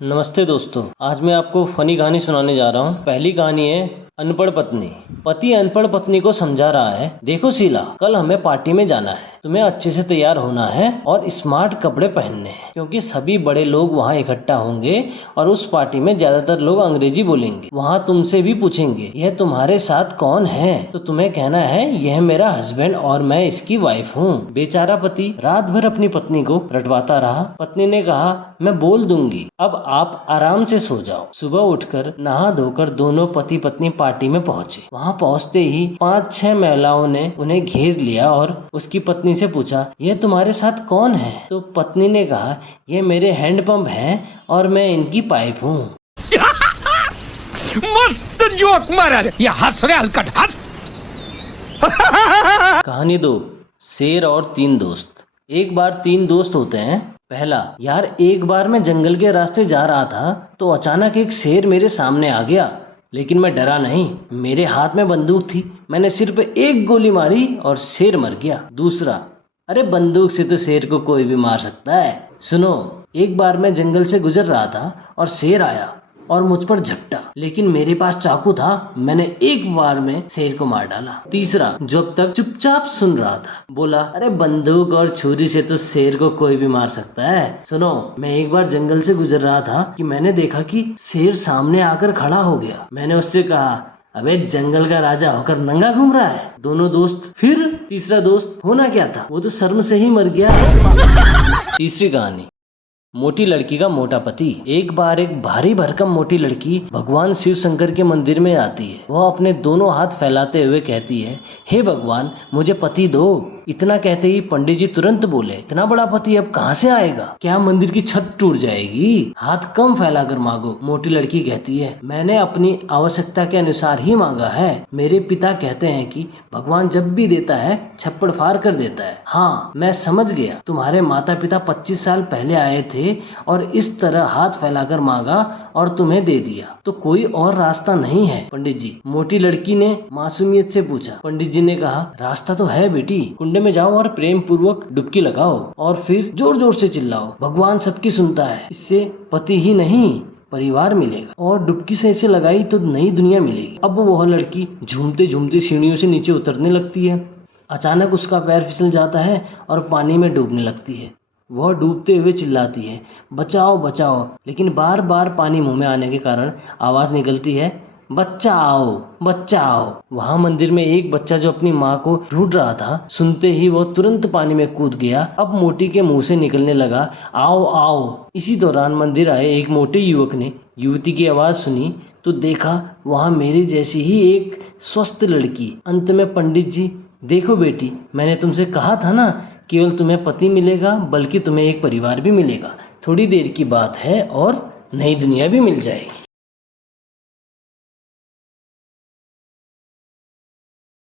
नमस्ते दोस्तों, आज मैं आपको फनी कहानी सुनाने जा रहा हूँ। पहली कहानी है अनपढ़ पत्नी। पति अनपढ़ पत्नी को समझा रहा है, देखो शीला, कल हमें पार्टी में जाना है, तुम्हें अच्छे से तैयार होना है और स्मार्ट कपड़े पहनने हैं, क्योंकि सभी बड़े लोग वहाँ इकट्ठा होंगे और उस पार्टी में ज्यादातर लोग अंग्रेजी बोलेंगे। वहाँ तुमसे भी पूछेंगे यह तुम्हारे साथ कौन है, तो तुम्हें कहना है यह मेरा हस्बैंड और मैं इसकी वाइफ हूँ। बेचारा पति रात भर अपनी पत्नी को रटवाता रहा। पत्नी ने कहा, मैं बोल दूंगी, अब आप आराम से सो जाओ। सुबह उठकर नहा धोकर दोनों पति पत्नी पार्टी में पहुंचे। वहां पहुंचते ही 5-6 महिलाओं ने उन्हें घेर लिया और उसकी पत्नी से पूछा, यह तुम्हारे साथ कौन है? तो पत्नी ने कहा, यह मेरे हैंडपंप है और मैं इनकी पाइप हूँ। मस्त जोक मारा रे, ये हंस रे हलकट हंस। कहानी 2, शेर और 3 दोस्त। एक बार 3 दोस्त होते हैं। पहला, यार एक बार मैं जंगल के रास्ते जा रहा था तो अचानक एक शेर मेरे सामने आ गया, लेकिन मैं डरा नहीं, मेरे हाथ में बंदूक थी। मैंने सिर्फ एक गोली मारी और शेर मर गया। दूसरा, अरे बंदूक से तो शेर को कोई भी मार सकता है। सुनो, एक बार मैं जंगल से गुजर रहा था और शेर आया और मुझ पर झपटा, लेकिन मेरे पास चाकू था, मैंने एक बार में शेर को मार डाला। तीसरा, जो अब तक चुपचाप सुन रहा था, बोला, अरे बंदूक और छुरी से तो शेर को कोई भी मार सकता है। सुनो, मैं एक बार जंगल से गुजर रहा था कि मैंने देखा कि शेर सामने आकर खड़ा हो गया। मैंने उससे कहा, अबे जंगल का राजा होकर नंगा घूम रहा है। दोनों दोस्त। फिर तीसरा दोस्त होना क्या था, वो तो शर्म से ही मर गया। तीसरी कहानी, मोटी लड़की का मोटा पति। एक बार एक भारी भरकम मोटी लड़की भगवान शिव शंकर के मंदिर में आती है। वह अपने दोनों हाथ फैलाते हुए कहती है, हे भगवान, मुझे पति दो। इतना कहते ही पंडित जी तुरंत बोले, इतना बड़ा पति अब कहाँ से आएगा? क्या मंदिर की छत टूट जाएगी? हाथ कम फैलाकर मांगो। मोटी लड़की कहती है, मैंने अपनी आवश्यकता के अनुसार ही मांगा है। मेरे पिता कहते हैं कि भगवान जब भी देता है छप्पड़ फाड़ कर देता है। हाँ, मैं समझ गया, तुम्हारे माता पिता 25 साल पहले आए थे और इस तरह हाथ फैलाकर मांगा और तुम्हें दे दिया, तो कोई और रास्ता नहीं है पंडित जी। मोटी लड़की ने मासूमियत से पूछा। पंडित जी ने कहा, रास्ता तो है बेटी, कुंड में जाओ और प्रेम पूर्वक डुबकी लगाओ और फिर जोर जोर से चिल्लाओ, भगवान सबकी सुनता है। इससे पति ही नहीं परिवार मिलेगा, और डुबकी से ऐसे लगाई तो नई दुनिया मिलेगी। अब वह लड़की झूमते झूमते सीढ़ियों से नीचे उतरने लगती है। अचानक उसका पैर फिसल जाता है और पानी में डूबने लगती है। वह डूबते हुए चिल्लाती है, बचाओ बचाओ, लेकिन बार बार पानी मुंह में आने के कारण आवाज निकलती है, बच्चा आओ, बच्चा आओ। वहाँ मंदिर में एक बच्चा जो अपनी माँ को ढूंढ रहा था, सुनते ही वो तुरंत पानी में कूद गया। अब मोटी के मुंह से निकलने लगा, आओ आओ। इसी दौरान मंदिर आए एक मोटे युवक ने युवती की आवाज सुनी तो देखा वहाँ मेरी जैसी ही एक स्वस्थ लड़की। अंत में पंडित जी, देखो बेटी, मैंने तुमसे कहा था ना, केवल तुम्हें पति मिलेगा बल्कि तुम्हें एक परिवार भी मिलेगा। थोड़ी देर की बात है और नई दुनिया भी मिल जाएगी।